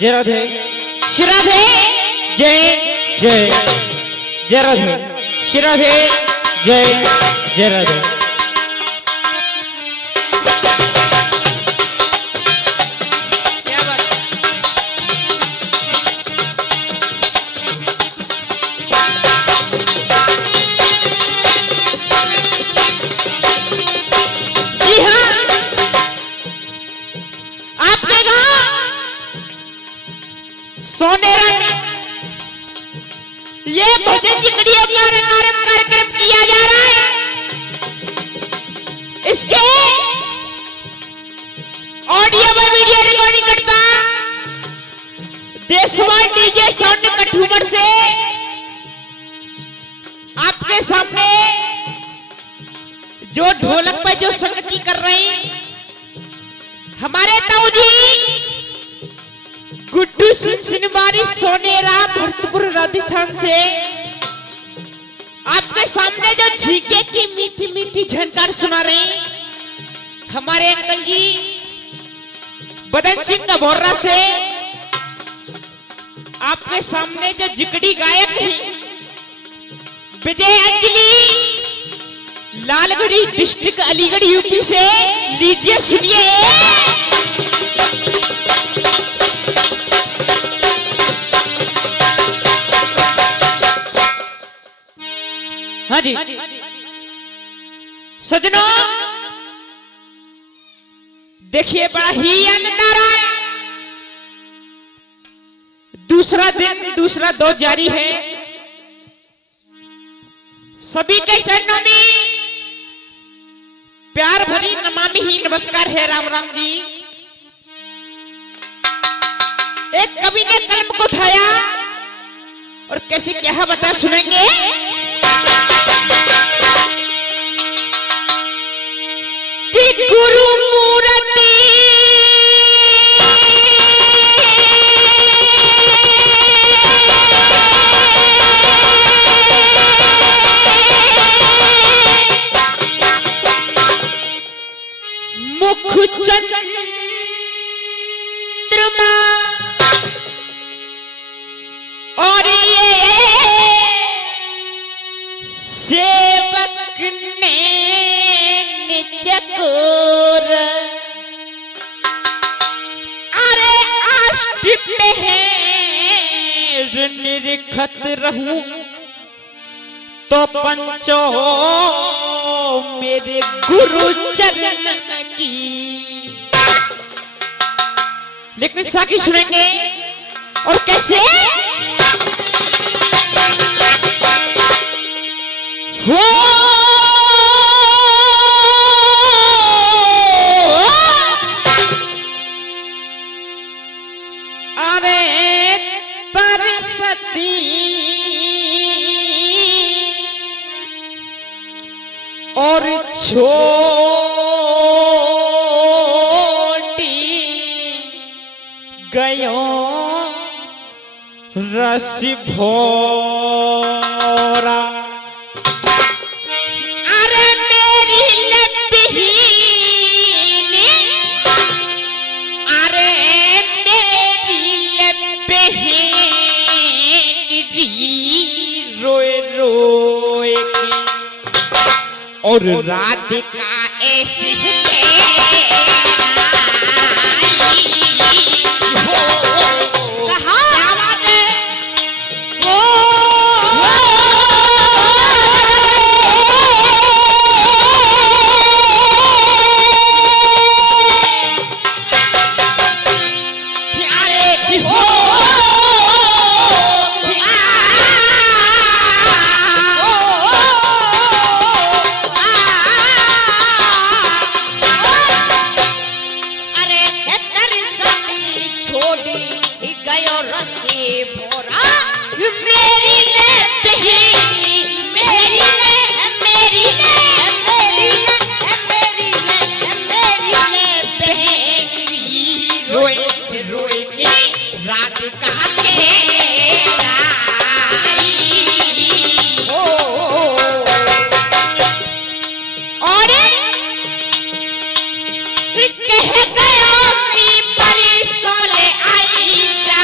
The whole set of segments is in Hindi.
जय राधे, श्री राधे, जय जय जय राधे, श्री राधे, जय जय राधे। सोनेरा में ये भजन जिकड़ियों का रंगारंग कार्यक्रम किया जा रहा है। इसके ऑडियो व वीडियो रिकॉर्डिंग करता देशवाल डीजे साउंड कठुमर से आपके सामने जो ढोलक पर जो संगति कर रहे हैं हमारे ताऊ जी गुड्डू सिंहवारी सोनेरा भरतपुर राजस्थान से आपके सामने जो झीके की मीठी मीठी झनकार सुना रहे हैं हमारे अंकल जी बदन सिंह का बोर्रा से आपके सामने जो जिकड़ी गायक है विजय अंजलि लालगढ़ी डिस्ट्रिक्ट अलीगढ़ यूपी से लीजिए सुनिए। हाँ जी सजनों देखिए बड़ा ही आनंद आ रहा है। दूसरा दिन दूसरा दौर जारी है। सभी के चरणों में प्यार भरी नमामि ही नमस्कार है। राम राम जी। एक कवि ने कलम को उठाया और कैसे क्या बता सुनेंगे। गुरु मूर्ति मुख चंद्रमा और ये सेवक ने चकोर अरे आष्टि पहर निरखत रहूं तो पंचो मेरे गुरु चरण की। लेकिन साकी सुनेंगे और कैसे हो और छोटी गयो रस भोरा अरे मेरी लबहीन अरे मेरी लबहीन रोए रोए और राधिका ऐसी कह गया मी परिसोले आई जा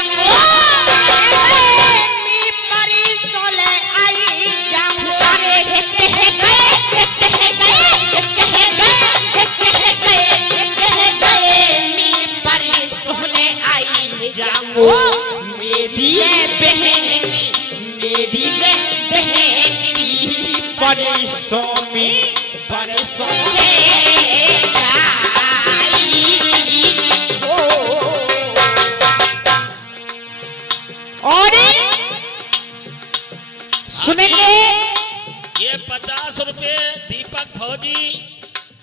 जाऊंगो मेरी बहन परसों में परसों और सुनेंगे ये 50 रुपए दीपक फौजी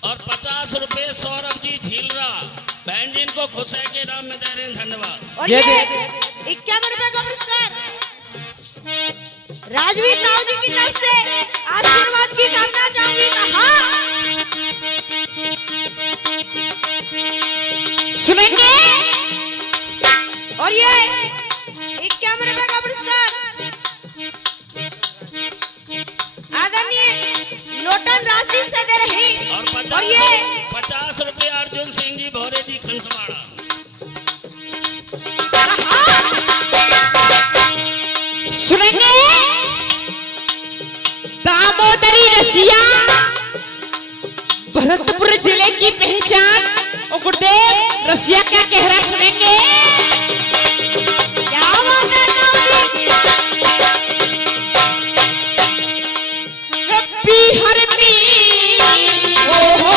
और 50 रुपए सौरभ जी झीलरा बहन जी इनको खुश है के नाम में दे रहे हैं। धन्यवाद। और ये 51 रुपए का पुरस्कार राजवीर राव जी की तरफ से आशीर्वाद की कामना चाहूंगी। हाँ सुनेंगे और ये 51 रुपए का पुरस्कार आदरणीय लोटन राशि से दे रही और ये 50 रुपए अर्जुन सिंह जी भोरे जी खनसवाड़ा। सुनेंगे दामोदरी रसिया भरतपुर जिले की पहचान और गुरुदेव रसिया क्या कह रहा सुनेंगे। क्या बात है हैप्पी हरमी ओ हो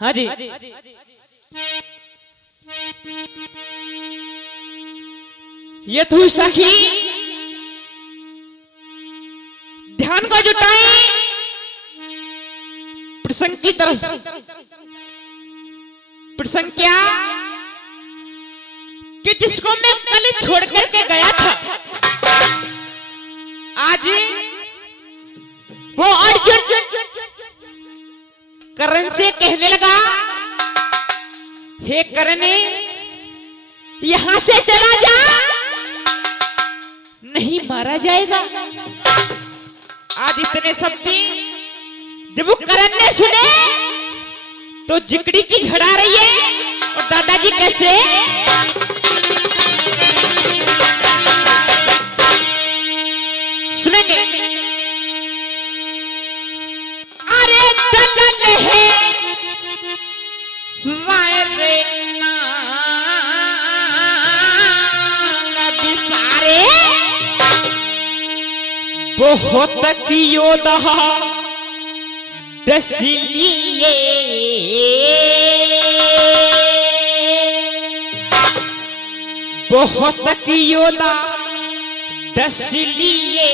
हाँ जी ये तू सखी ध्यान को जुटाएं प्रसंग की तरफ। प्रसंग क्या कि जिसको मैं कल छोड़ करके गया था आज वो अर्जुन करण से कहने लगा हे करण यहां से चला जा नहीं मारा जाएगा। आज इतने शब्द जब वो करण ने सुने तो जिकड़ी की झड़ा रही है और दादाजी कैसे सुनेंगे। अरे दलल है वायरे बिसारे बहुत कियोदा दसलिए बहुत कियोदा दसलिए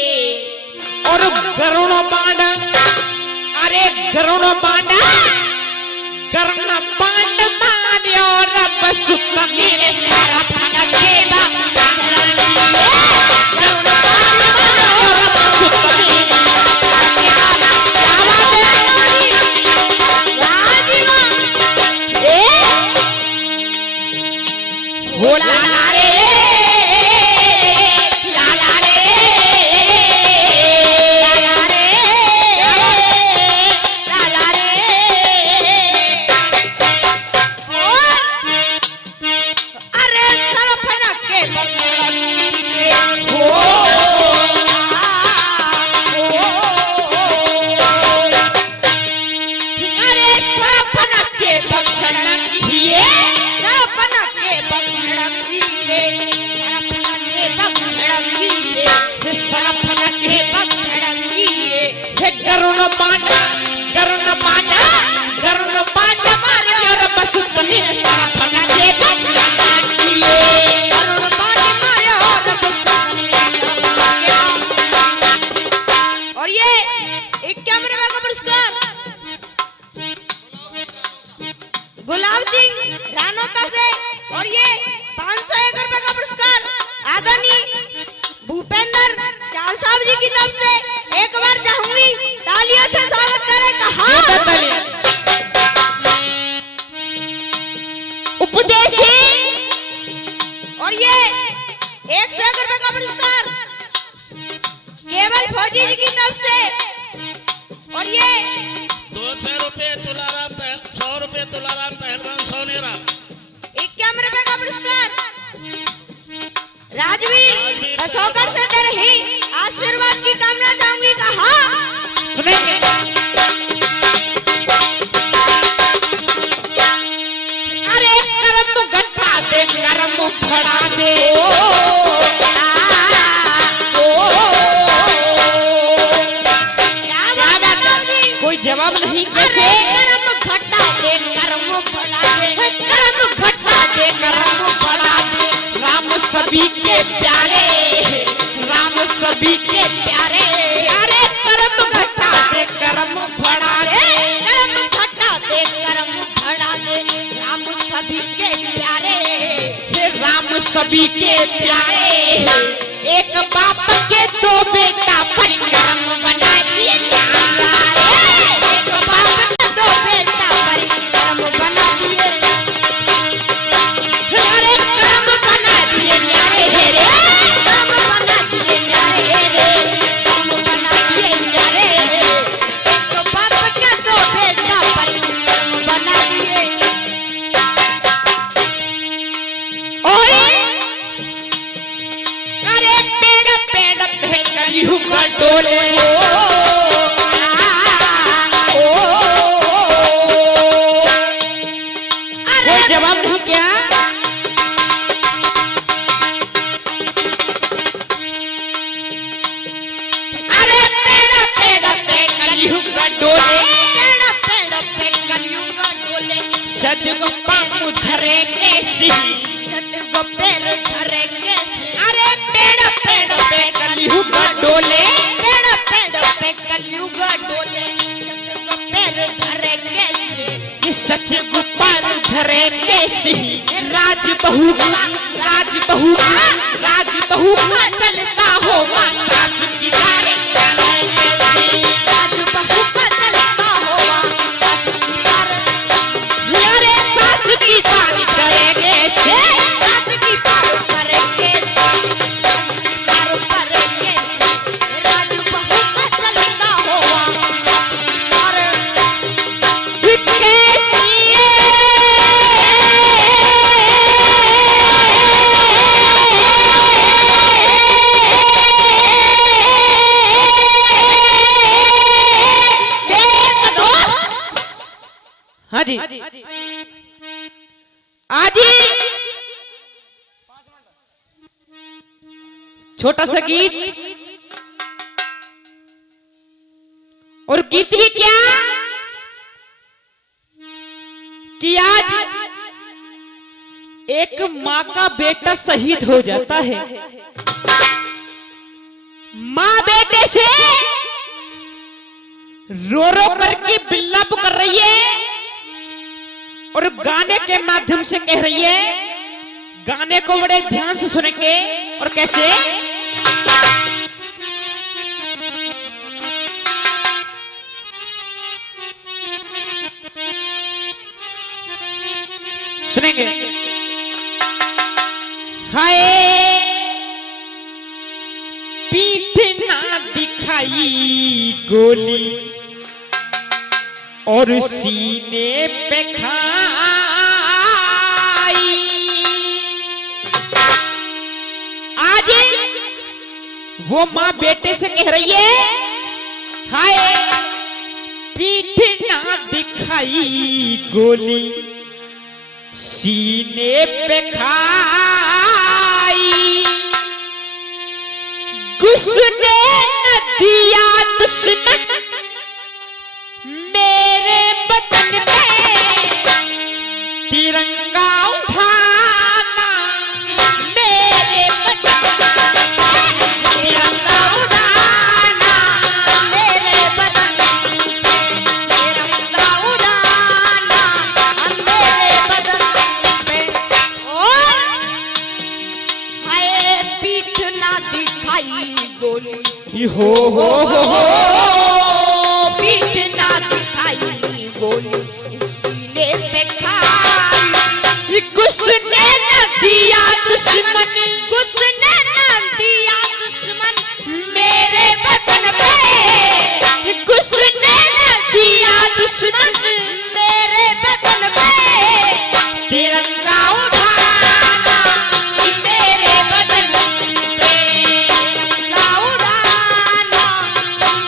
और गरुण बाण अरे गरुण बाण कर्ण बाण मार्यो रब सुत मेरे सारा फन देवा गरुण बाण मार्यो रब सुत होला रे लाला रे लाला रे अरे सरफना के बगल हो अरे सरफना के भक्षण किए सरफना के बगल सरफना के बगल सरफना के बगल हे गरुण बाण मार्यो रब सुत मेरे सरफना के भक्षण किए अरुण पानी माया और बसंत और ये 51 रुपए का पुरस्कार गुलाब सिंह रानोता से। और ये 501 रुपए का पुरस्कार आदरणीय भूपेंद्र चाव साहब जी की तरफ से। एक बार चाहूंगी तालियों से स्वागत करें कहा उपदेश। और ये 101 रुपए का पुरस्कार केवल फौजी जी की तरफ से। और ये 200 रुपये तुलाराम 100 रुपये तुलाराम पहलवान सोनेरा। 51 रुपए का पुरस्कार राजवीर कसौकर से दे रही आशीर्वाद की कामना चाहूंगी कहा सुनेंगे। अरे करम गट्ठा दे करम फड़ा दे कोई जवाब नहीं कैसे। करम घटा दे करम बढ़ा दे करम घट्टा दे करम फड़ा दे राम सभी के प्यारे राम सभी के प्यारे। अरे करम घट्टा दे करम फड़ा दे करम घटा दे करम बढ़ा दे राम सभी के प्यारे। हे राम सभी के प्यारे एक बाप के दो बेटा परिक्रम बना दिए न्यारे। एक बाप के दो बेटा परिक्रम बना दिए। अरे करम बना दिए न्यारे हे रे करम बना दिए न्यारे रे करम बना दिए न्यारे। एक बाप के दो बेटा परिक्रम बना दिए। और अरे पेड़ पेड़ पे कलयुग डोले कोई जवाब नहीं क्या। अरे पेड़ पेड़ पे कलयुग डोले पेड़ पेड़ पे कलयुग डोले सदगुरु पाँव धरे कैसी। सतगो पैर धरे कैसे। अरे पेड़ पेड़ पे कलयुग डोले पेड़ पेड़ पे कलयुग डोले सतगो पैर धरे कैसे। ये सतगुरु पर धरे कैसी। राज बहू का चलता हो मां सास की दारे कैसी। राज बहू का चलता होगा सास की पार। मेरे सास की दारी करे कैसे। सास की पार करे कैसे। सास की पार करे कैसे। राज बहू का चलता होगा सास की पार। कैसी हाँ जी आज छोटा सा गीत और गीत भी क्या कि आज एक माँ का बेटा शहीद हो जाता है। माँ बेटे से रो रो करके बिल्लाप कर रही है और गाने के माध्यम से कह रही है। गाने को बड़े ध्यान से सुनेंगे और कैसे। सुनेंगे। हाय पीठ ना दिखाई गोली और सीने पे खाई। आज वो माँ बेटे से कह रही है हाय पीठ ना दिखाई गोली सीने पे खाई। घुसने न दिया दुश्मन मेरे बदन पे तिरंगा उठाना। मेरे बदन पे तिरंगा उड़ाना मेरे बदन पे हो पीठ ना दिखाई गोली सीने पे खाई घुसने न दिया दुश्मन घुसने न दिया दुश्मन मेरे वतन पे घुसने न दिया दुश्मन मेरे वतन पे तिरंगा उठाना मेरे वतन पे तिरंगा उड़ाना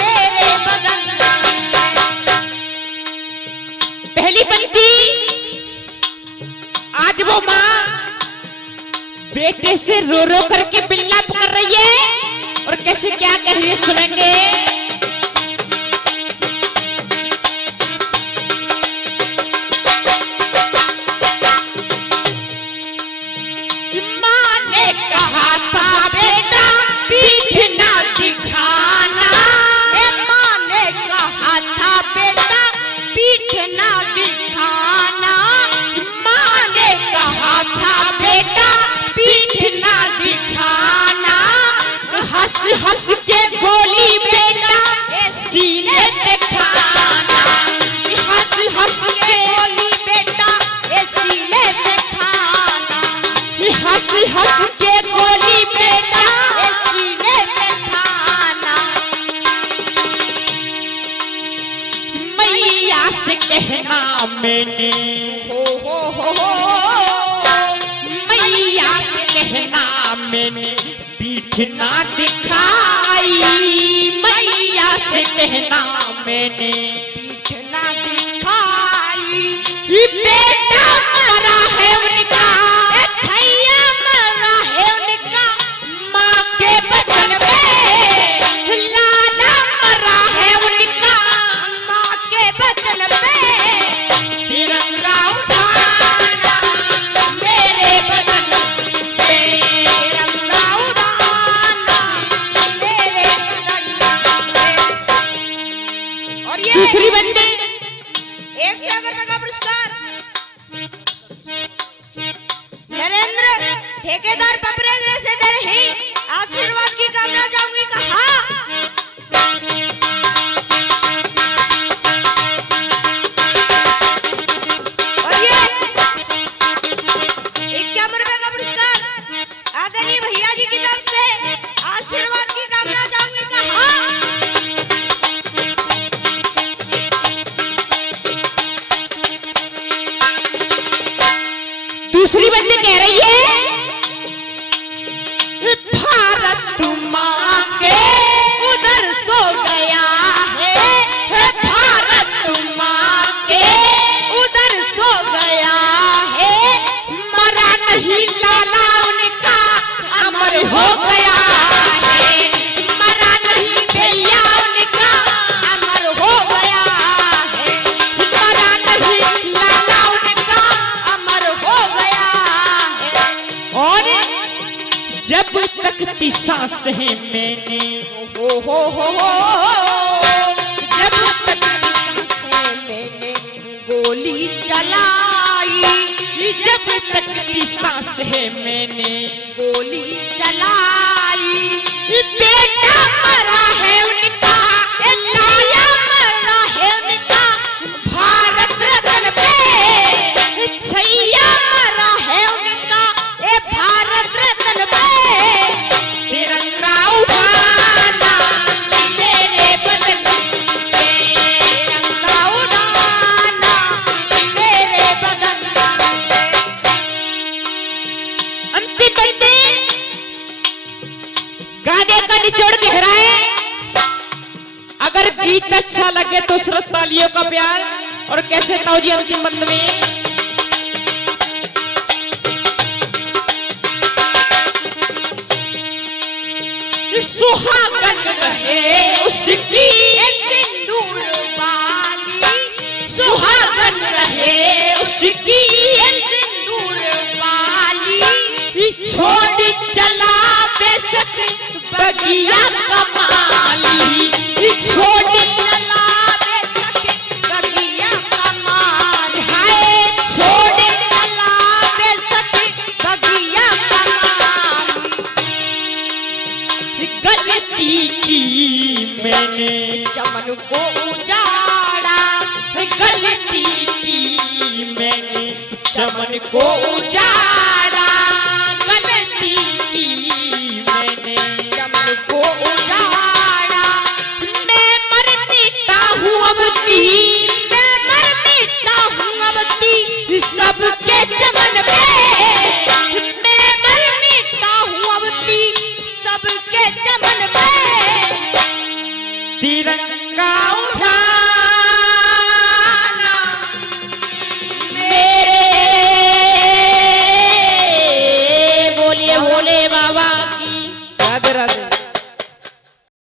मेरे वतन पे। पहली पंक्ति आज वो माँ बेटे से रो रो करके बिल्लाप कर रही है और कैसे क्या कह रही है सुनेंगे। माँ ने कहा था बेटा पीठ ना दिखाना, माँ ने कहा था बेटा पीठ ना दिखाना माँ ने कहा था बेटा पीठ ना दिखाना, हंस हंस के गोली बेटा सीने पे खाना, हंस हंस के गोली बेटा ये सीने पे खाना हंस हंस के गोली बेटा ये सीने पे खाना मैया से कहना मैंने हो मैया से कहना मैंने पीठ ना दिखाई, मैया से कहना मैंने पीठ ना दिखाई ये बेटा मरा है उनका, ये छैया मरा है उनका माँ के बचन पे लाला मरा है उनका, माँ के बचन पे तिरंगा उठाना मेरे बचन पे। तिरंगा उड़ाना मेरे वतन पे। और ये दूसरी बंदी 100 रुपए का पुरस्कार नरेंद्र ठेकेदार पपरेंद्र से दे रही आशीर्वाद की कामना चाहूंगी कहा और ये 51 रुपए का पुरस्कार आदरणीय भैया जी की तरफ से आशीर्वाद की कामना चाहूंगी कहा दूसरी बंदी कह रही है भारत माँ के उधर सो गया है भारत माँ के उधर सो गया है मरा नहीं लाला उनका अमर हो गया है, मरा नहीं भैया उनका अमर हो गया है मरा नहीं लाला उनका। अमर हो गया है और जब तक ती सांस है मैंने हो जब तक सांसें मैंने गोली चलाई जब तक ती सांस है मैंने गोली चलाई बेटा मरा है उनका, लाया मरा है उनका भारत रत्न पे छैया मरा है उनका ये भारत रत्न पे तिरंगा उठाना मेरे बदन पे। तिरंगा उड़ाना मेरे बदन पे। अंतिम बंदे गाने का निचोड़ गहरा है। अगर गीत अच्छा लगे तो सिर्फ तालियों का प्यार। और कैसे ताऊ जी अंतिम बंद में सुहागन रहे उसकी सिंदूर वाली सुहागन रहे उसकी सिंदूर वाली छोड़ चला बेशक बगिया कमाली, छोड़ चला बेशक बगिया कमाल हाय छोड़ चला बेशक बगिया कमाल गलती की को ऊंचा